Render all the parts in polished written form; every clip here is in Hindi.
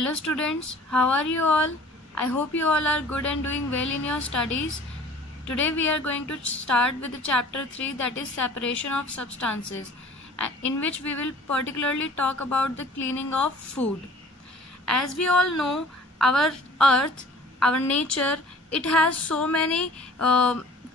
Hello students, how are you all? I hope you all are good and doing well in your studies. Today we are going to start with the chapter 3, that is separation of substances, in which we will particularly talk about the cleaning of food. As we all know, our earth, our nature, it has so many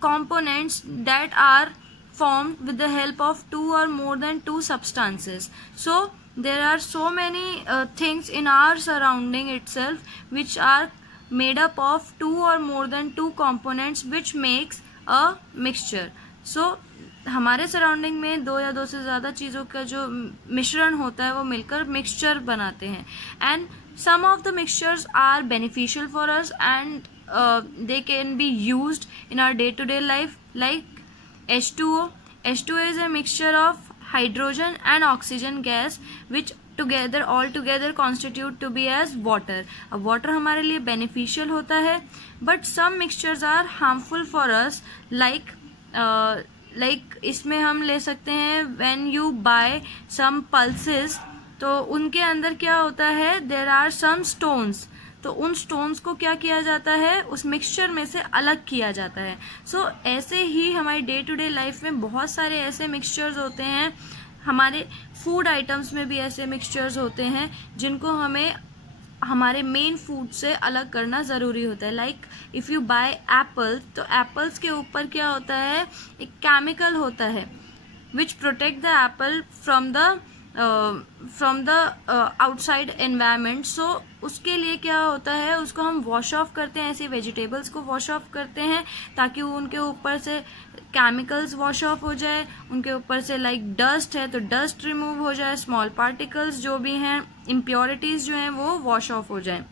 components that are formed with the help of two or more than two substances. So there are so many things in our surrounding itself which are made up of two or more than two components which makes a mixture. So हमारे सराउंडिंग में दो या दो से ज़्यादा चीज़ों का जो मिश्रण होता है वो मिलकर मिक्सचर बनाते हैं. And some of the mixtures are beneficial for us and they can be used in our day-to-day life, like H2O. H2O is a mixture of hydrogen and oxygen gas which all together constitute to be as water. अब water हमारे लिए beneficial होता है, but some mixtures are harmful for us, like इसमें हम ले सकते हैं when you buy some pulses, तो उनके अंदर क्या होता है, देयर आर सम स्टोन्स. तो उन स्टोन्स को क्या किया जाता है, उस मिक्सचर में से अलग किया जाता है. सो ऐसे ही हमारी डे टू डे लाइफ में बहुत सारे ऐसे मिक्सचर्स होते हैं. हमारे फूड आइटम्स में भी ऐसे मिक्सचर्स होते हैं जिनको हमें हमारे मेन फूड से अलग करना ज़रूरी होता है. Like if you buy apple, तो एप्पल्स के ऊपर क्या होता है, एक केमिकल होता है which protect the apple from the outside environment. So उसके लिए क्या होता है, उसको हम वॉश ऑफ करते हैं, ऐसे वेजिटेबल्स को वॉश ऑफ करते हैं ताकि वो उनके ऊपर से केमिकल्स वॉश ऑफ हो जाए. उनके ऊपर से लाइक डस्ट है तो डस्ट रिमूव हो जाए, स्मॉल पार्टिकल्स जो भी हैं, इम्प्योरिटीज जो हैं वो वॉश ऑफ हो जाए.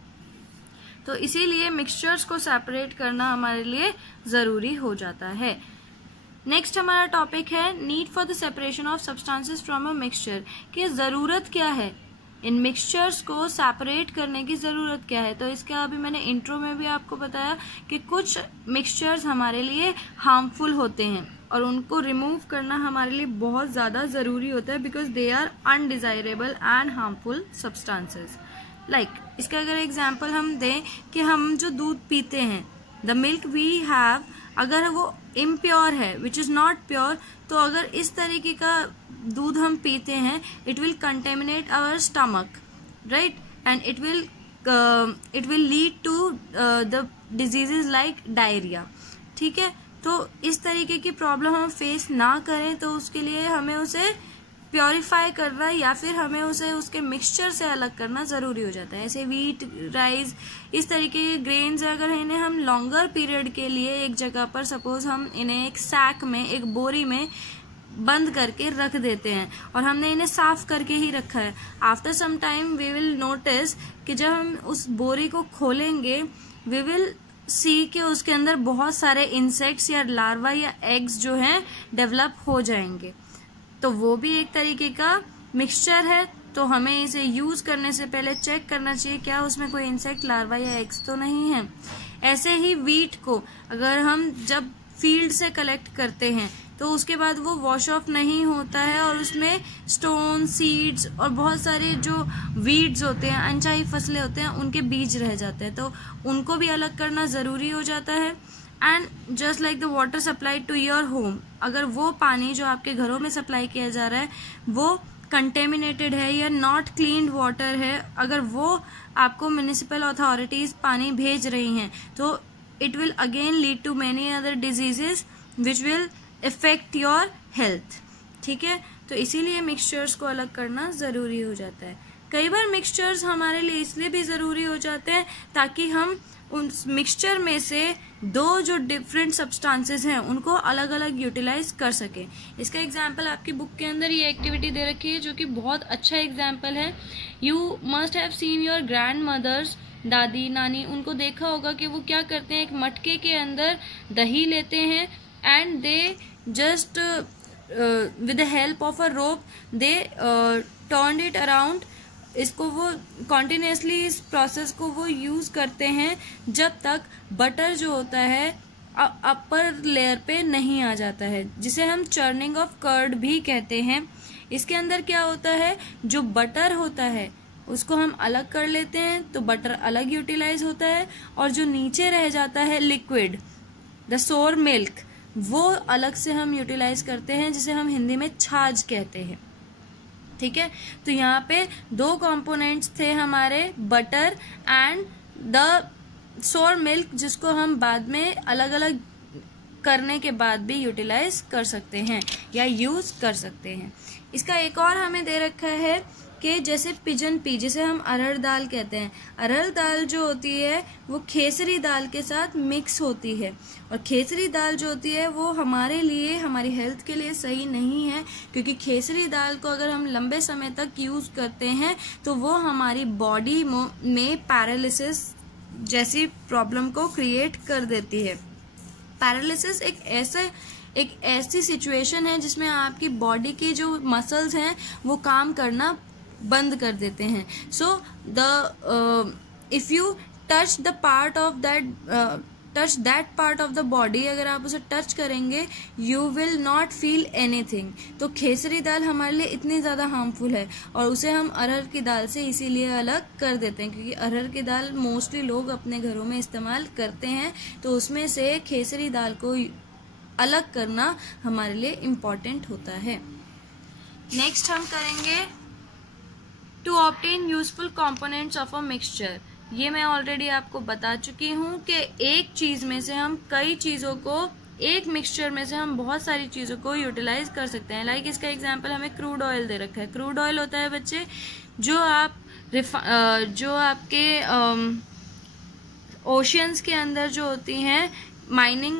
तो इसीलिए मिक्सचर्स को सेपरेट करना हमारे लिए ज़रूरी हो जाता है. नेक्स्ट हमारा टॉपिक है need for the separation of substances from a mixture. कि ज़रूरत क्या है, इन मिक्सचर्स को सेपरेट करने की ज़रूरत क्या है. तो इसका अभी मैंने इंट्रो में भी आपको बताया कि कुछ मिक्सचर्स हमारे लिए हार्मफुल होते हैं और उनको रिमूव करना हमारे लिए बहुत ज़्यादा ज़रूरी होता है because they are undesirable and harmful substances. Like इसका अगर एग्जाम्पल हम दें कि हम जो दूध पीते हैं, द मिल्क वी हैव, अगर वो इम्प्योर है विच इज़ नॉट प्योर, तो अगर इस तरीके का दूध हम पीते हैं, it will contaminate our stomach, right, and it will lead to the diseases like diarrhoea. ठीक है, तो इस तरीके की प्रॉब्लम हम फेस ना करें तो उसके लिए हमें उसे प्योरीफाई करना या फिर हमें उसे उसके मिक्सचर से अलग करना ज़रूरी हो जाता है. ऐसे वीट, राइस, इस तरीके के ग्रेन्स अगर इन्हें हम लॉन्गर पीरियड के लिए एक जगह पर, सपोज हम इन्हें एक सैक में, एक बोरी में बंद करके रख देते हैं और हमने इन्हें साफ करके ही रखा है, after some time we will notice कि जब हम उस बोरी को खोलेंगे वी विल सी कि उसके अंदर बहुत सारे इंसेक्ट्स या लार्वा या एग्स जो हैं डेवलप हो जाएंगे. तो वो भी एक तरीके का मिक्सचर है, तो हमें इसे यूज करने से पहले चेक करना चाहिए क्या उसमें कोई इंसेक्ट, लार्वा या एग्स तो नहीं है. ऐसे ही वीट को अगर हम जब फील्ड से कलेक्ट करते हैं तो उसके बाद वो वॉश ऑफ नहीं होता है और उसमें स्टोन, सीड्स और बहुत सारे जो वीड्स होते हैं, अनचाही फसलें होते हैं, उनके बीज रह जाते हैं, तो उनको भी अलग करना ज़रूरी हो जाता है. And just like the water supply to your home, अगर वो पानी जो आपके घरों में सप्लाई किया जा रहा है वो कंटेमिनेटेड है या नॉट क्लीन्ड वाटर है, अगर वो आपको म्युनिसिपल अथॉरिटीज पानी भेज रही हैं, तो it will again lead to many other diseases which will effect your health. ठीक है, तो इसीलिए मिक्सचर्स को अलग करना ज़रूरी हो जाता है. कई बार मिक्सचर्स हमारे लिए इसलिए भी ज़रूरी हो जाते हैं ताकि हम उस मिक्सचर में से दो जो डिफरेंट सब्सटेंसेस हैं उनको अलग अलग यूटिलाइज कर सके. इसका एग्जाम्पल आपकी बुक के अंदर ये एक्टिविटी दे रखी है जो कि बहुत अच्छा एग्जाम्पल है. You must have seen your grandmothers, दादी, नानी, उनको देखा होगा कि वो क्या करते हैं, एक मटके के अंदर दही लेते हैं and they just with the help of a rope they turn it around. इसको वो कॉन्टिन्यूसली इस प्रोसेस को वो यूज करते हैं जब तक बटर जो होता है अपर लेयर पे नहीं आ जाता है, जिसे हम चर्निंग ऑफ कर्ड भी कहते हैं. इसके अंदर क्या होता है, जो बटर होता है उसको हम अलग कर लेते हैं तो बटर अलग यूटिलाइज होता है, और जो नीचे रह जाता है लिक्विड, द सोर मिल्क, वो अलग से हम यूटिलाइज करते हैं, जिसे हम हिंदी में छाछ कहते हैं। ठीक है, तो यहाँ पे दो कंपोनेंट्स थे हमारे, बटर एंड द सोर मिल्क, जिसको हम बाद में अलग अलग करने के बाद भी यूटिलाइज कर सकते हैं या यूज कर सकते हैं। इसका एक और हमें दे रखा है कि जैसे पिजन पी, जिसे हम अरहर दाल कहते हैं, अरहर दाल जो होती है वो खेसरी दाल के साथ मिक्स होती है, और खेसरी दाल जो होती है वो हमारे लिए, हमारी हेल्थ के लिए सही नहीं है, क्योंकि खेसरी दाल को अगर हम लंबे समय तक यूज करते हैं तो वो हमारी बॉडी में पैरालिसिस जैसी प्रॉब्लम को क्रिएट कर देती है। पैरालिसिस एक ऐसी सिचुएशन है जिसमें आपकी बॉडी की जो मसल्स हैं वो काम करना बंद कर देते हैं। So if you touch that part of the body, अगर आप उसे टच करेंगे you will not feel anything. तो खेसरी दाल हमारे लिए इतनी ज़्यादा हार्मफुल है, और उसे हम अरहर की दाल से इसीलिए अलग कर देते हैं, क्योंकि अरहर की दाल मोस्टली लोग अपने घरों में इस्तेमाल करते हैं, तो उसमें से खेसरी दाल को अलग करना हमारे लिए इम्पॉर्टेंट होता है। नेक्स्ट हम करेंगे to obtain useful components of a mixture. ये मैं ऑलरेडी आपको बता चुकी हूँ कि एक चीज में से हम कई चीजों को, एक मिक्सचर में से हम बहुत सारी चीजों को यूटिलाइज कर सकते हैं। लाइक इसका एग्जांपल हमें क्रूड ऑयल दे रखा है। क्रूड ऑयल होता है बच्चे जो आपके ओशियंस के अंदर जो होती हैं, माइनिंग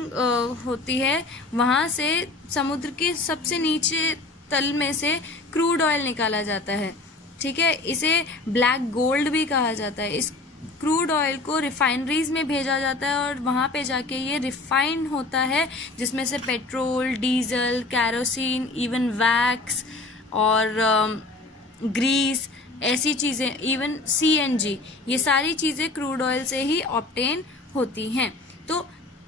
होती है, वहां से समुद्र के सबसे नीचे तल में से क्रूड ऑयल निकाला जाता है। ठीक है, इसे ब्लैक गोल्ड भी कहा जाता है। इस क्रूड ऑयल को रिफाइनरीज में भेजा जाता है और वहां पे जाके ये रिफाइन होता है, जिसमें से petrol, diesel, kerosene, even wax और ग्रीस, ऐसी चीजें, इवन CNG, ये सारी चीजें क्रूड ऑयल से ही ऑब्टेन होती हैं। तो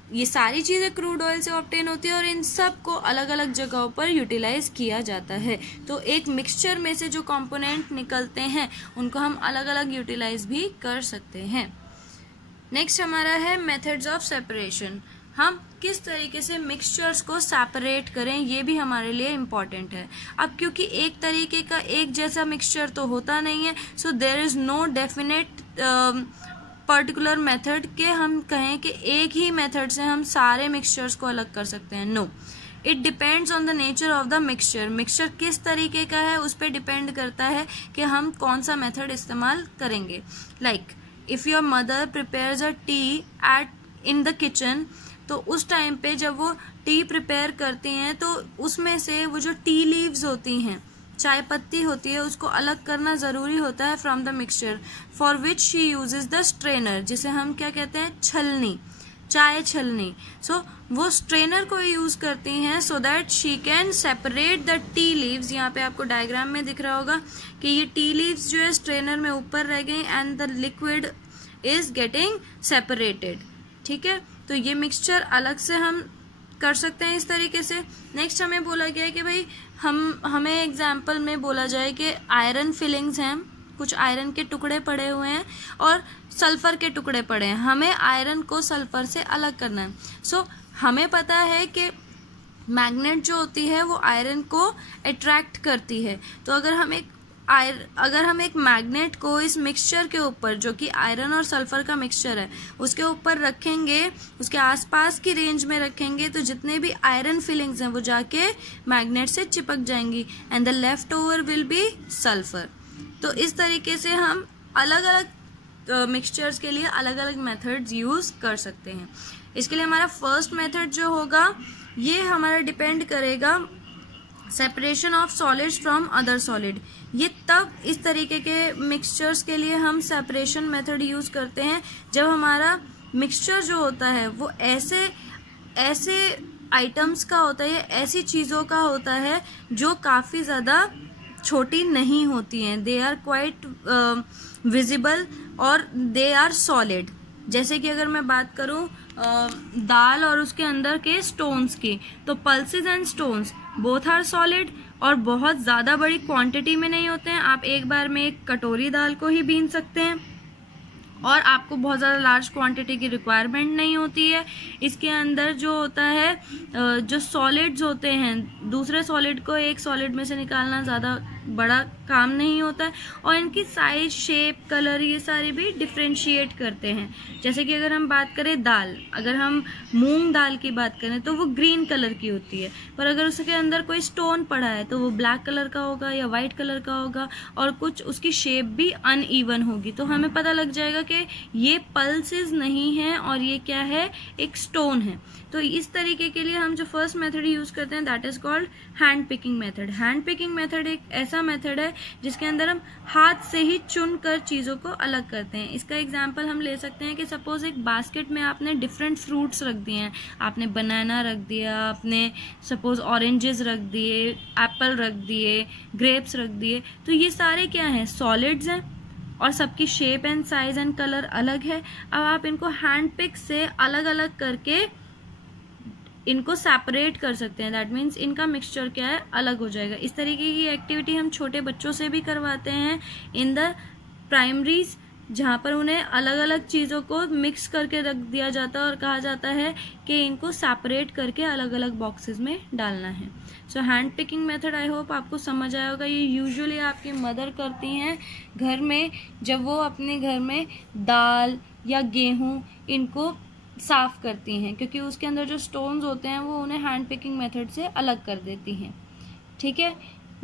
ये सारी चीजें क्रूड ऑयल से ऑब्टेन होती है और इन सब को अलग अलग जगहों पर यूटिलाइज किया जाता है। तो एक मिक्सचर में से जो कंपोनेंट निकलते हैं उनको हम अलग अलग यूटिलाइज भी कर सकते हैं। नेक्स्ट हमारा है मेथड्स ऑफ सेपरेशन। हम किस तरीके से मिक्सचर्स को सेपरेट करें, ये भी हमारे लिए इम्पॉर्टेंट है। अब क्योंकि एक तरीके का एक जैसा मिक्सचर तो होता नहीं है, so there is no definite particular method के हम कहें कि एक ही मेथड से हम सारे मिक्सचर्स को अलग कर सकते हैं। No, it depends on the nature of the mixture. Mixture किस तरीके का है उस पर डिपेंड करता है कि हम कौन सा मेथड इस्तेमाल करेंगे। Like if your mother prepares a T in the kitchen, तो उस टाइम पे जब वो टी प्रिपेयर करती हैं तो उसमें से वो जो टी लीव्स होती हैं, चाय पत्ती होती है, उसको अलग करना जरूरी होता है from the mixture, for which she uses the strainer, जिसे हम क्या कहते हैं, छलनी, चाय छलनी। सो वो स्ट्रेनर को यूज करती हैं so that she can separate the tea leaves. यहाँ पे आपको डायग्राम में दिख रहा होगा कि ये टी लीव्स जो है स्ट्रेनर में ऊपर रह गई and the liquid is getting separated. ठीक है, तो ये मिक्सचर अलग से हम कर सकते हैं इस तरीके से। नेक्स्ट हमें बोला गया है कि भाई हमें एग्जाम्पल में बोला जाए कि आयरन फिलिंग्स हैं, कुछ आयरन के टुकड़े पड़े हुए हैं और सल्फर के टुकड़े पड़े हैं, हमें आयरन को सल्फर से अलग करना है। सो हमें पता है कि मैग्नेट जो होती है वो आयरन को अट्रैक्ट करती है, तो अगर हम एक मैग्नेट को इस मिक्सचर के ऊपर, जो कि आयरन और सल्फर का मिक्सचर है, उसके ऊपर रखेंगे, उसके आसपास की रेंज में रखेंगे, तो जितने भी आयरन फिलिंग्स हैं वो जाके मैग्नेट से चिपक जाएंगी and the left over will be sulphur. तो इस तरीके से हम अलग अलग मिक्सचर्स के लिए अलग अलग मेथड्स यूज कर सकते हैं। इसके लिए हमारा फर्स्ट मेथड जो होगा ये हमारा डिपेंड करेगा separation of solids from other solid. ये तब इस तरीके के मिक्सचर्स के लिए हम सेपरेशन मेथड यूज करते हैं जब हमारा मिक्सचर जो होता है वो ऐसे आइटम्स का होता है, ऐसी चीजों का होता है जो काफी ज्यादा छोटी नहीं होती हैं, दे आर क्वाइट विजिबल और दे आर सॉलिड। जैसे कि अगर मैं बात करूं दाल और उसके अंदर के स्टोन्स की, तो pulses and stones both are solid, और बहुत ज़्यादा बड़ी क्वांटिटी में नहीं होते हैं। आप एक बार में एक कटोरी दाल को ही बीन सकते हैं और आपको बहुत ज़्यादा लार्ज क्वांटिटी की रिक्वायरमेंट नहीं होती है। इसके अंदर जो होता है जो सॉलिड्स होते हैं, दूसरे सॉलिड को एक सॉलिड में से निकालना ज़्यादा बड़ा काम नहीं होता है और इनकी साइज, शेप, कलर ये सारी भी डिफ्रेंशिएट करते हैं। जैसे कि अगर हम बात करें दाल, अगर हम मूंग दाल की बात करें तो वो ग्रीन कलर की होती है, पर अगर उसके अंदर कोई स्टोन पड़ा है तो वो ब्लैक कलर का होगा या वाइट कलर का होगा और कुछ उसकी शेप भी अनइवन होगी। तो हमें पता लग जाएगा कि ये पल्सेस नहीं है और ये क्या है, एक स्टोन है। तो इस तरीके के लिए हम जो फर्स्ट मेथड यूज करते हैं that is called hand picking method. Hand picking method एक ऐसा मेथड है जिसके अंदर हम हाथ से ही चुन कर चीजों को अलग करते हैं। इसका एग्जांपल हम ले सकते हैं कि सपोज एक बास्केट में आपने डिफरेंट फ्रूट्स रख दिए हैं, आपने बनाना रख दिया, आपने सपोज ऑरेंजेस रख दिए, एप्पल रख दिए, ग्रेप्स रख दिए, तो ये सारे क्या हैं, सॉलिड्स हैं और सबकी shape and size and colour अलग है। अब आप इनको हैंड पिक से अलग अलग करके इनको सेपरेट कर सकते हैं। दैट मीन्स इनका मिक्सचर क्या है, अलग हो जाएगा। इस तरीके की एक्टिविटी हम छोटे बच्चों से भी करवाते हैं इन द प्राइमरीज, जहाँ पर उन्हें अलग अलग चीज़ों को मिक्स करके रख दिया जाता है और कहा जाता है कि इनको सेपरेट करके अलग अलग बॉक्सेस में डालना है। सो hand picking method I hope आपको समझ आया होगा। ये यूजुअली आपकी मदर करती हैं घर में, जब वो अपने घर में दाल या गेहूँ इनको साफ करती हैं, क्योंकि उसके अंदर जो स्टोन्स होते हैं वो उन्हें हैंड पिकिंग मेथड से अलग कर देती हैं। ठीक है,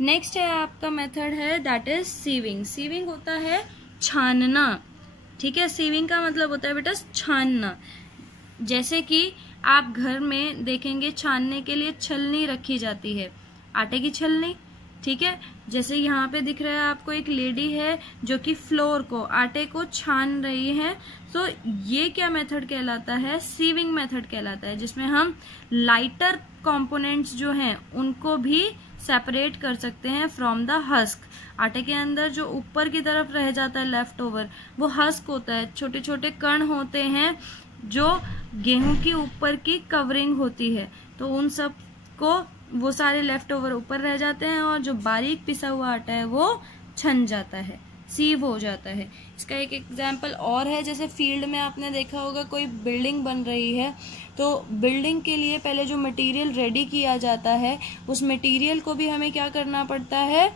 नेक्स्ट है आपका मेथड है दैट इज सीविंग। सीविंग होता है छानना। ठीक है, सीविंग का मतलब होता है बेटा छानना। जैसे कि आप घर में देखेंगे छानने के लिए छलनी रखी जाती है, आटे की छलनी। ठीक है, जैसे यहाँ पे दिख रहा है आपको एक लेडी है जो कि फ्लोर को, आटे को छान रही है। तो ये क्या मेथड कहलाता है, सीविंग मेथड कहलाता है, जिसमें हम लाइटर कंपोनेंट्स जो हैं उनको भी सेपरेट कर सकते हैं फ्रॉम द हस्क। आटे के अंदर जो ऊपर की तरफ रह जाता है लेफ्ट ओवर, वो हस्क होता है, छोटे छोटे कण होते हैं जो गेहूं की ऊपर की कवरिंग होती है। तो उन सब को वो सारे लेफ्ट ओवर ऊपर रह जाते हैं और जो बारीक पिसा हुआ आटा है वो छन जाता है, सीव हो जाता है। इसका एक एग्जाम्पल और है, जैसे फील्ड में आपने देखा होगा कोई बिल्डिंग बन रही है, तो बिल्डिंग के लिए पहले जो मटेरियल रेडी किया जाता है उस मटेरियल को भी हमें क्या करना पड़ता है,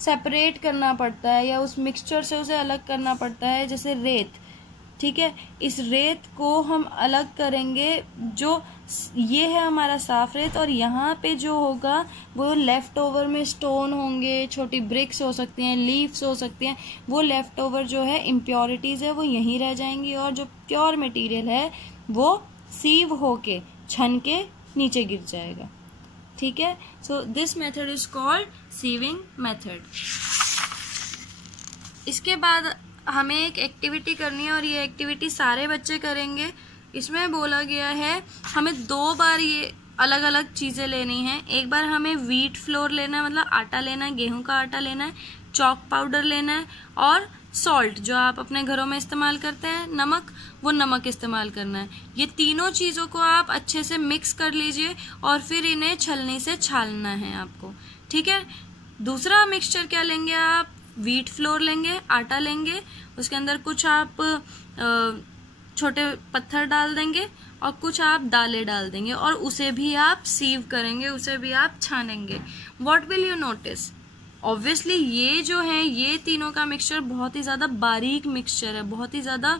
सेपरेट करना पड़ता है या उस मिक्सचर से उसे अलग करना पड़ता है। जैसे रेत, ठीक है, इस रेत को हम अलग करेंगे, जो ये है हमारा साफ रेत और यहाँ पे जो होगा वो लेफ्ट ओवर में स्टोन होंगे, छोटी ब्रिक्स हो सकती हैं, लीव्स हो सकती हैं, वो लेफ्ट ओवर जो है इम्प्योरिटीज है वो यहीं रह जाएंगी और जो प्योर मटेरियल है वो सीव होके छन के नीचे गिर जाएगा। ठीक है, so this method is called sieving method. इसके बाद हमें एक एक्टिविटी करनी है और ये एक्टिविटी सारे बच्चे करेंगे। इसमें बोला गया है हमें 2 बार ये अलग अलग चीज़ें लेनी है। एक बार हमें व्हीट फ्लोर लेना है, मतलब आटा लेना है, गेहूं का आटा लेना है, चॉक पाउडर लेना है और सॉल्ट जो आप अपने घरों में इस्तेमाल करते हैं, नमक, वो नमक इस्तेमाल करना है। ये तीनों चीज़ों को आप अच्छे से मिक्स कर लीजिए और फिर इन्हें छलनी से छानना है आपको। ठीक है, दूसरा मिक्सचर क्या लेंगे आप, व्हीट फ्लोर लेंगे, आटा लेंगे, उसके अंदर कुछ आप छोटे पत्थर डाल देंगे और कुछ आप दालें डाल देंगे और उसे भी आप सीव करेंगे, उसे भी आप छानेंगे। What will you notice, obviously ये जो है ये तीनों का मिक्सचर बहुत ही ज़्यादा बारीक मिक्सचर है, बहुत ही ज़्यादा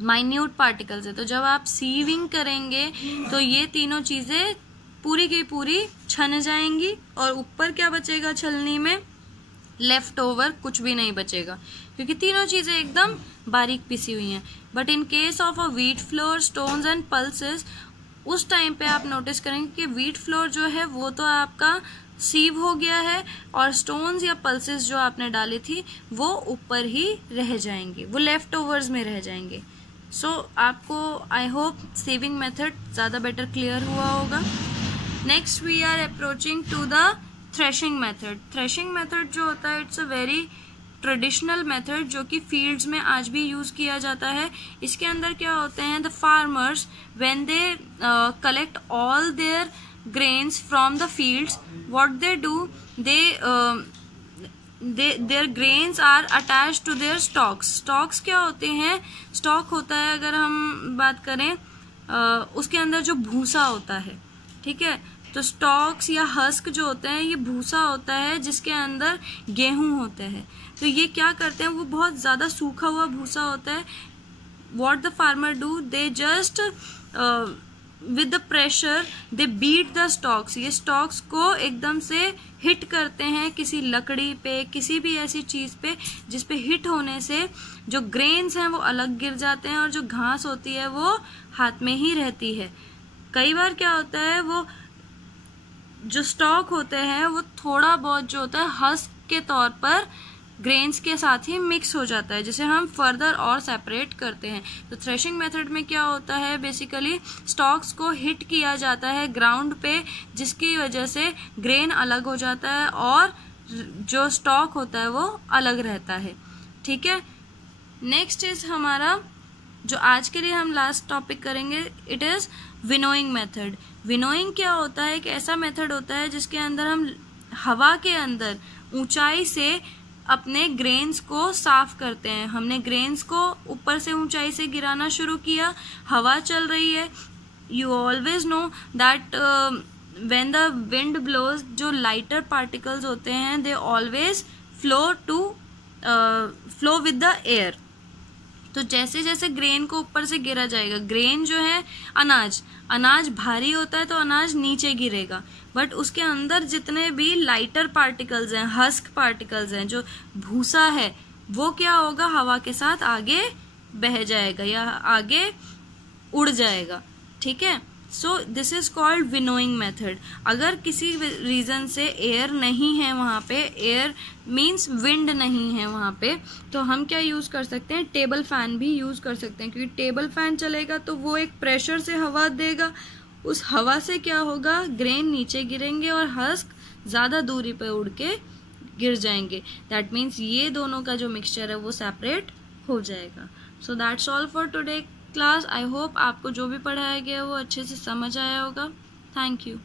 माइन्यूट पार्टिकल्स है। तो जब आप सीविंग करेंगे तो ये तीनों चीज़ें पूरी की पूरी छन जाएंगी और ऊपर क्या बचेगा छलनी में, लेफ्ट ओवर कुछ भी नहीं बचेगा, क्योंकि तीनों चीजें एकदम बारीक पिसी हुई हैं। But in case of a wheat flour, stones and pulses, उस टाइम पे आप नोटिस करेंगे कि व्हीट फ्लोर जो है वो तो आपका सीव हो गया है और स्टोन्स या पल्सेस जो आपने डाली थी वो ऊपर ही रह जाएंगे, वो लेफ्ट ओवर्स में रह जाएंगे। सो आपको आई होप सीविंग मेथड ज़्यादा बेटर क्लियर हुआ होगा। Next we are approaching to the threshing method. Threshing method जो होता है it's a very traditional method जो कि फील्ड्स में आज भी यूज किया जाता है। इसके अंदर क्या होते हैं, the farmers when they collect all their grains from the fields, what they do, their grains are attached to their stalks. stalks क्या होते हैं? stalk होता है, अगर हम बात करें उसके अंदर जो भूसा होता है, ठीक है, तो स्टॉक्स या हस्क जो होते हैं ये भूसा होता है जिसके अंदर गेहूं होते हैं. तो ये क्या करते हैं, वो बहुत ज्यादा सूखा हुआ भूसा होता है. What the farmer do, they just with the pressure they beat the stalks. ये स्टॉक्स को एकदम से हिट करते हैं किसी लकड़ी पे, किसी भी ऐसी चीज पे जिसपे हिट होने से जो ग्रेन्स हैं वो अलग गिर जाते हैं और जो घास होती है वो हाथ में ही रहती है. कई बार क्या होता है, वो जो स्टॉक होते हैं वो थोड़ा बहुत जो होता है हस्क के तौर पर ग्रेन्स के साथ ही मिक्स हो जाता है, जिसे हम फर्दर और सेपरेट करते हैं. तो थ्रेशिंग मेथड में क्या होता है, बेसिकली स्टॉक्स को हिट किया जाता है ग्राउंड पे, जिसकी वजह से ग्रेन अलग हो जाता है और जो स्टॉक होता है वो अलग रहता है. ठीक है, नेक्स्ट इज हमारा जो आज के लिए हम लास्ट टॉपिक करेंगे, it is winnowing method. Winnowing क्या होता है, एक ऐसा मेथड होता है जिसके अंदर हम हवा के अंदर ऊंचाई से अपने ग्रेन्स को साफ करते हैं. हमने ग्रेन्स को ऊपर से ऊंचाई से गिराना शुरू किया, हवा चल रही है. You always know that when the wind blows, जो लाइटर पार्टिकल्स होते हैं they always flow with the air. तो जैसे जैसे ग्रेन को ऊपर से गिरा जाएगा, ग्रेन जो है अनाज भारी होता है तो अनाज नीचे गिरेगा, बट उसके अंदर जितने भी लाइटर पार्टिकल्स हैं, हस्क पार्टिकल्स हैं, जो भूसा है, वो क्या होगा, हवा के साथ आगे बह जाएगा या आगे उड़ जाएगा. ठीक है, so this is called winnowing method. अगर किसी रीजन से एयर नहीं है वहां पे, एयर मीन्स विंड नहीं है वहां पे, तो हम क्या यूज कर सकते हैं, टेबल फैन भी यूज कर सकते हैं. क्योंकि टेबल फैन चलेगा तो वो एक प्रेशर से हवा देगा, उस हवा से क्या होगा, ग्रेन नीचे गिरेंगे और हस्क ज्यादा दूरी पे उड़ के गिर जाएंगे. दैट मीन्स ये दोनों का जो मिक्सचर है वो सेपरेट हो जाएगा. So that's all for today class. I hope आपको जो भी पढ़ाया गया वो अच्छे से समझ आया होगा. Thank you.